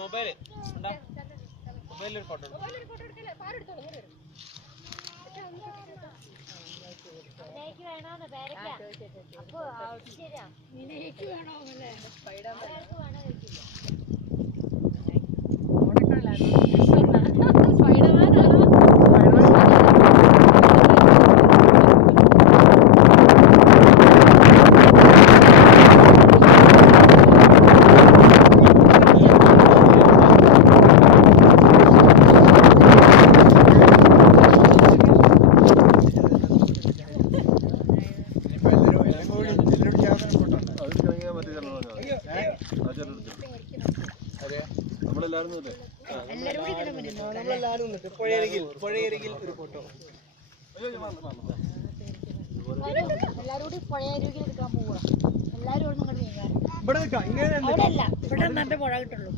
Mobile മൊബൈലിൽ photo പുഴയരികിൽ ഒരു photo എല്ലാരും കൂടി പുഴയരികിൽ എടുക്കാൻ പോവാ. എല്ലാരും ഇവിടെ നല്ല പുഴ കിട്ടുള്ളൂ.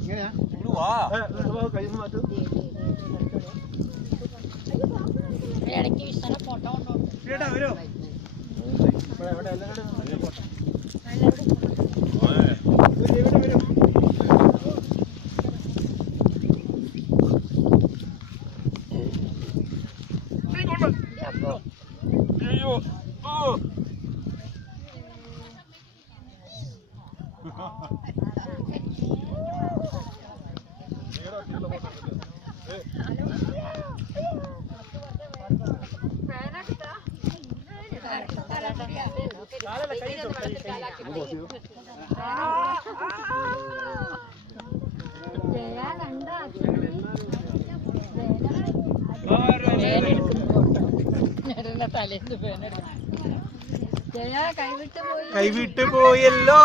ഇടയ്ക്ക് വിശാല ഫോട്ടോ കൊണ്ടോണ്ട് കൈവിട്ട് പോയല്ലോ.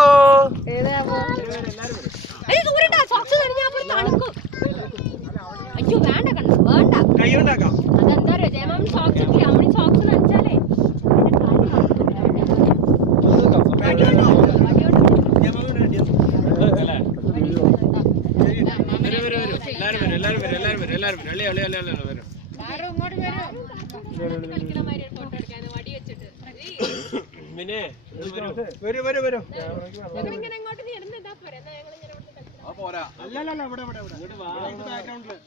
അയ്യോ വേണ്ട കണ്ടു വേണ്ട കൈ ഉണ്ടാക്കാം. അതെന്താ പറയാ ജയമാമൻ സോക്സ് ഇട്ടില്ല. അവന് സോക്സ് നനച്ചാലേ പിന്നെ പോരാ. അല്ലല്ല ഇവിടെ ബാക്ക്ഗ്രൗണ്ടില്